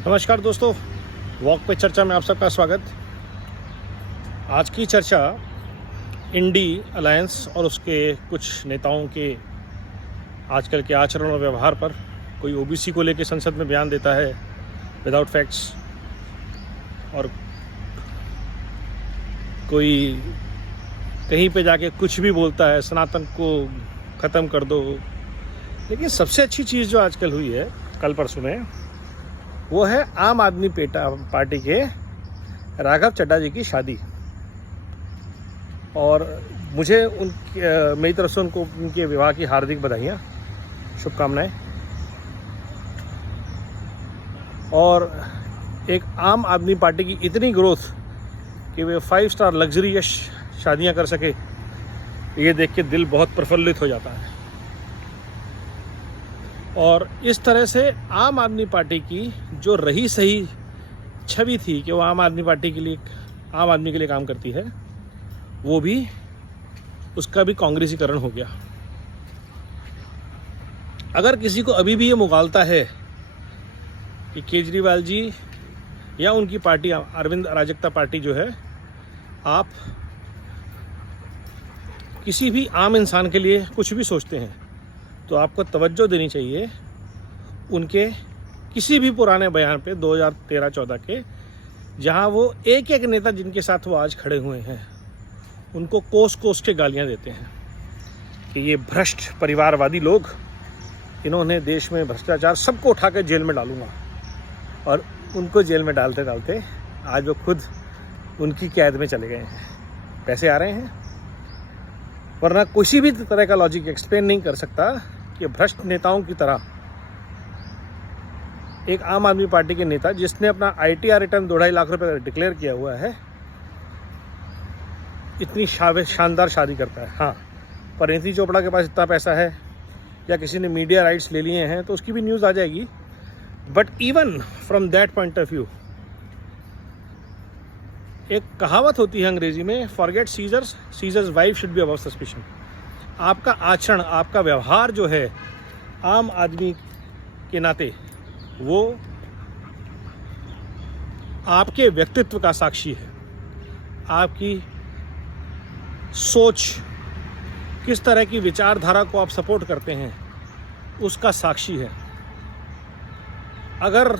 नमस्कार दोस्तों, वॉक पे चर्चा में आप सबका स्वागत। आज की चर्चा इंडी अलायंस और उसके कुछ नेताओं के आजकल के आचरण और व्यवहार पर। कोई ओबीसी को लेकर संसद में बयान देता है विदाउट फैक्ट्स, और कोई कहीं पे जाके कुछ भी बोलता है, सनातन को ख़त्म कर दो। लेकिन सबसे अच्छी चीज़ जो आजकल हुई है कल परसों में, वो है आम आदमी पार्टी के राघव चड्ढा जी की शादी। और मुझे मेरी तरफ से उनको उनके विवाह की हार्दिक बधाइयाँ, शुभकामनाएं। और एक आम आदमी पार्टी की इतनी ग्रोथ कि वे 5 स्टार लग्जरियस शादियां कर सके, ये देख के दिल बहुत प्रफुल्लित हो जाता है। और इस तरह से आम आदमी पार्टी की जो रही सही छवि थी कि वो आम आदमी पार्टी के लिए, आम आदमी के लिए काम करती है, वो भी, उसका भी कांग्रेसीकरण हो गया। अगर किसी को अभी भी ये मुगालता है कि केजरीवाल जी या उनकी पार्टी अरविंद अराजकता पार्टी जो है, आप किसी भी आम इंसान के लिए कुछ भी सोचते हैं, तो आपको तवज्जो देनी चाहिए उनके किसी भी पुराने बयान पे 2013-14 के, जहां वो एक एक नेता जिनके साथ वो आज खड़े हुए हैं उनको कोस कोस के गालियां देते हैं कि ये भ्रष्ट परिवारवादी लोग, इन्होंने देश में भ्रष्टाचार, सबको उठा कर जेल में डालूंगा। और उनको जेल में डालते डालते आज वो खुद उनकी कैद में चले गए हैं, पैसे आ रहे हैं। वरना किसी भी तरह का लॉजिक एक्सप्लेन नहीं कर सकता कि भ्रष्ट नेताओं की तरह एक आम आदमी पार्टी के नेता, जिसने अपना ITR रिटर्न 2.5 लाख रुपए डिक्लेयर किया हुआ है, इतनी शानदार शादी करता है। हाँ, परिणीति चोपड़ा के पास इतना पैसा है या किसी ने मीडिया राइट्स ले लिए हैं तो उसकी भी न्यूज़ आ जाएगी। But even from that point of view, एक कहावत होती है अंग्रेजी में, forget Caesar's, Caesar's wife should be above suspicion. आपका आचरण, आपका व्यवहार जो है आम आदमी के नाते, वो आपके व्यक्तित्व का साक्षी है। आपकी सोच, किस तरह की विचारधारा को आप सपोर्ट करते हैं, उसका साक्षी है। अगर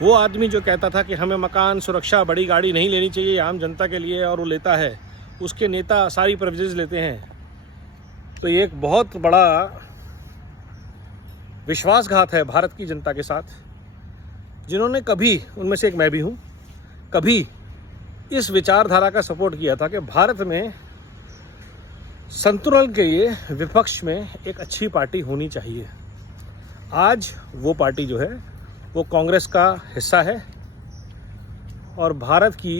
वो आदमी जो कहता था कि हमें मकान, सुरक्षा, बड़ी गाड़ी नहीं लेनी चाहिए आम जनता के लिए, और वो लेता है, उसके नेता सारी प्रिविलेज लेते हैं, तो ये एक बहुत बड़ा विश्वासघात है भारत की जनता के साथ, जिन्होंने कभी, उनमें से एक मैं भी हूँ, कभी इस विचारधारा का सपोर्ट किया था कि भारत में संतुलन के लिए विपक्ष में एक अच्छी पार्टी होनी चाहिए। आज वो पार्टी जो है वो कांग्रेस का हिस्सा है और भारत की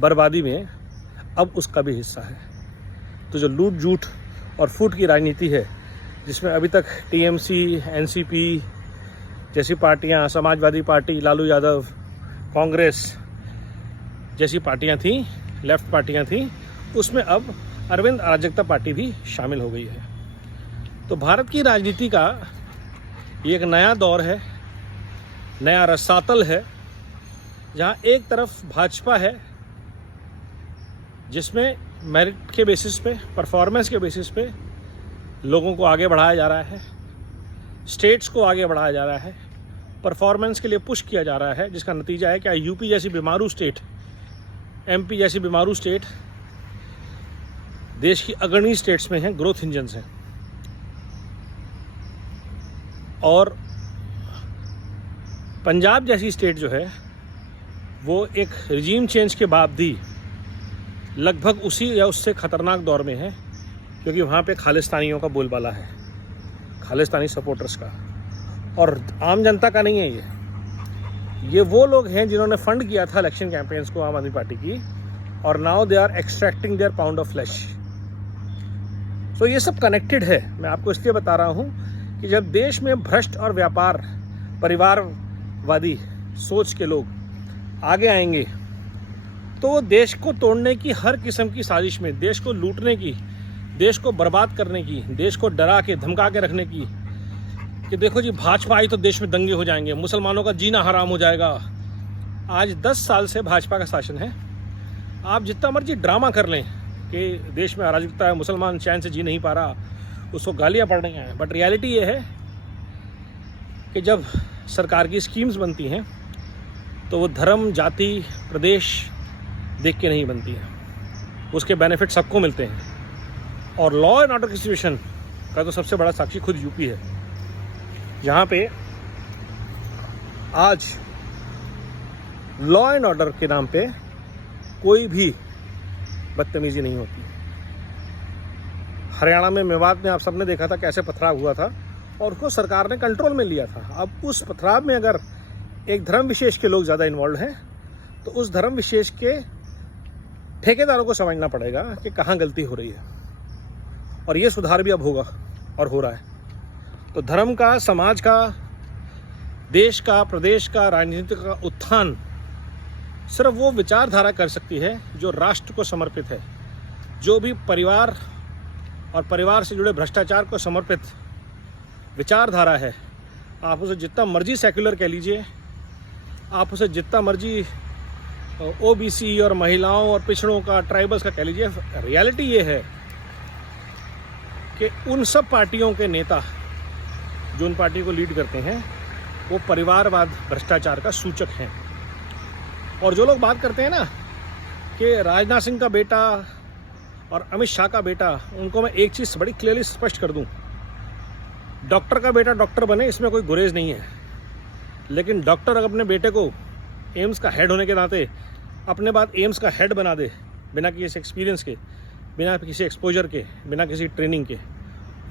बर्बादी में अब उसका भी हिस्सा है। तो जो लूट झूठ और फूट की राजनीति है, जिसमें अभी तक TMC, NCP जैसी पार्टियां, समाजवादी पार्टी, लालू यादव, कांग्रेस जैसी पार्टियां थीं, लेफ्ट पार्टियां थीं, उसमें अब अरविंद अराजकता पार्टी भी शामिल हो गई है। तो भारत की राजनीति का ये एक नया दौर है, नया रसातल है, जहां एक तरफ भाजपा है जिसमें मेरिट के बेसिस पे, परफॉर्मेंस के बेसिस पे लोगों को आगे बढ़ाया जा रहा है, स्टेट्स को आगे बढ़ाया जा रहा है, परफॉर्मेंस के लिए पुश किया जा रहा है, जिसका नतीजा है कि यूपी जैसी बीमारू स्टेट, MP जैसी बीमारू स्टेट देश की अग्रणी स्टेट्स में हैं, ग्रोथ इंजन्स हैं। और पंजाब जैसी स्टेट जो है वो एक रिजीम चेंज के बाद भी लगभग उसी या उससे ख़तरनाक दौर में है, क्योंकि वहाँ पे खालिस्तानियों का बोलबाला है, खालिस्तानी सपोर्टर्स का, और आम जनता का नहीं है ये वो लोग हैं जिन्होंने फंड किया था इलेक्शन कैंपेन्स को आम आदमी पार्टी की, और now they are extracting their pound of flesh. तो ये सब कनेक्टेड है। मैं आपको इसलिए बता रहा हूँ कि जब देश में भ्रष्ट और व्यापार, परिवारवादी सोच के लोग आगे आएंगे, तो देश को तोड़ने की हर किस्म की साजिश में, देश को लूटने की, देश को बर्बाद करने की, देश को डरा के धमका के रखने की कि देखो जी भाजपा आई तो देश में दंगे हो जाएंगे, मुसलमानों का जीना हराम हो जाएगा। आज 10 साल से भाजपा का शासन है। आप जितना मर्जी ड्रामा कर लें कि देश में अराजकता है, मुसलमान चैन से जी नहीं पा रहा, उसको गालियाँ पड़ रही हैं, बट रियलिटी ये है कि जब सरकार की स्कीम्स बनती हैं तो वो धर्म, जाति, प्रदेश देख के नहीं बनती है, उसके बेनिफिट सबको मिलते हैं। और लॉ एंड ऑर्डर की सिचुएशन का तो सबसे बड़ा साक्षी खुद यूपी है, जहाँ पे आज लॉ एंड ऑर्डर के नाम पे कोई भी बदतमीजी नहीं होती। हरियाणा में, मेवात में आप सबने देखा था कैसे पथराव हुआ था और उसको सरकार ने कंट्रोल में लिया था। अब उस पथराव में अगर एक धर्म विशेष के लोग ज़्यादा इन्वॉल्व हैं तो उस धर्म विशेष के ठेकेदारों को समझना पड़ेगा कि कहाँ गलती हो रही है, और ये सुधार भी अब होगा और हो रहा है। तो धर्म का, समाज का, देश का, प्रदेश का, राजनीति का उत्थान सिर्फ वो विचारधारा कर सकती है जो राष्ट्र को समर्पित है, जो भी परिवार और परिवार से जुड़े भ्रष्टाचार को समर्पित विचारधारा है। आप उसे जितना मर्जी सेक्युलर कह लीजिए, आप उसे जितना मर्जी ओबीसी और महिलाओं और पिछड़ों का, ट्राइबल्स का कह लीजिए, रियलिटी ये है कि उन सब पार्टियों के नेता जो उन पार्टी को लीड करते हैं वो परिवारवाद, भ्रष्टाचार का सूचक हैं। और जो लोग बात करते हैं ना कि राजनाथ सिंह का बेटा और अमित शाह का बेटा, उनको मैं एक चीज़ बड़ी क्लियरली स्पष्ट कर दूं, डॉक्टर का बेटा डॉक्टर बने, इसमें कोई गुरेज नहीं है, लेकिन डॉक्टर अगर अपने बेटे को एम्स का हेड होने के नाते अपने बाद एम्स का हेड बना दे, बिना किसी एक्सपीरियंस के, बिना किसी एक्सपोजर के, बिना किसी ट्रेनिंग के,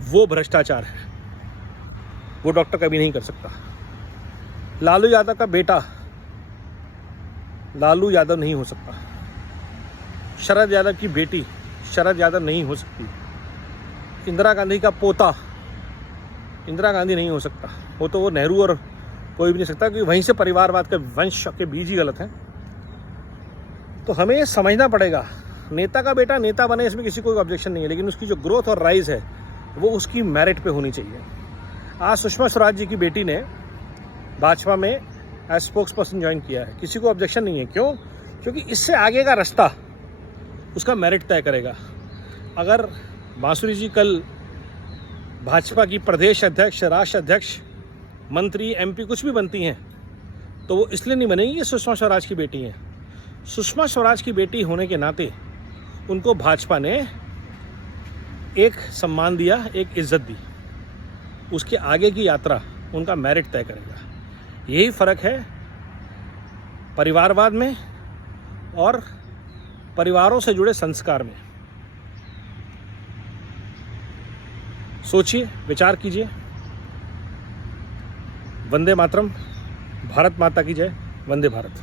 वो भ्रष्टाचार है, वो डॉक्टर कभी नहीं कर सकता। लालू यादव का बेटा लालू यादव नहीं हो सकता, शरद यादव की बेटी शरद यादव नहीं हो सकती, इंदिरा गांधी का पोता इंदिरा गांधी नहीं हो सकता, वो नेहरू और कोई भी नहीं सकता, क्योंकि वहीं से परिवारवाद के वंश के बीज ही गलत हैं। तो हमें ये समझना पड़ेगा, नेता का बेटा नेता बने, इसमें किसी को ऑब्जेक्शन नहीं है, लेकिन उसकी जो ग्रोथ और राइज है वो उसकी मेरिट पे होनी चाहिए। आज सुषमा स्वराज जी की बेटी ने भाजपा में एज स्पोक्स पर्सन ज्वाइन किया है, किसी को ऑब्जेक्शन नहीं है। क्यों? क्योंकि इससे आगे का रास्ता उसका मेरिट तय करेगा। अगर बांसुरी जी कल भाजपा की प्रदेश अध्यक्ष, राष्ट्र अध्यक्ष, मंत्री, एमपी कुछ भी बनती हैं तो वो इसलिए नहीं बनेगी कि सुषमा स्वराज की बेटी हैं। सुषमा स्वराज की बेटी होने के नाते उनको भाजपा ने एक सम्मान दिया, एक इज्जत दी, उसके आगे की यात्रा उनका मेरिट तय करेगा। यही फ़र्क है परिवारवाद में और परिवारों से जुड़े संस्कार में। सोचिए, विचार कीजिए। वंदे मातरम, भारत माता की जय, वंदे भारत।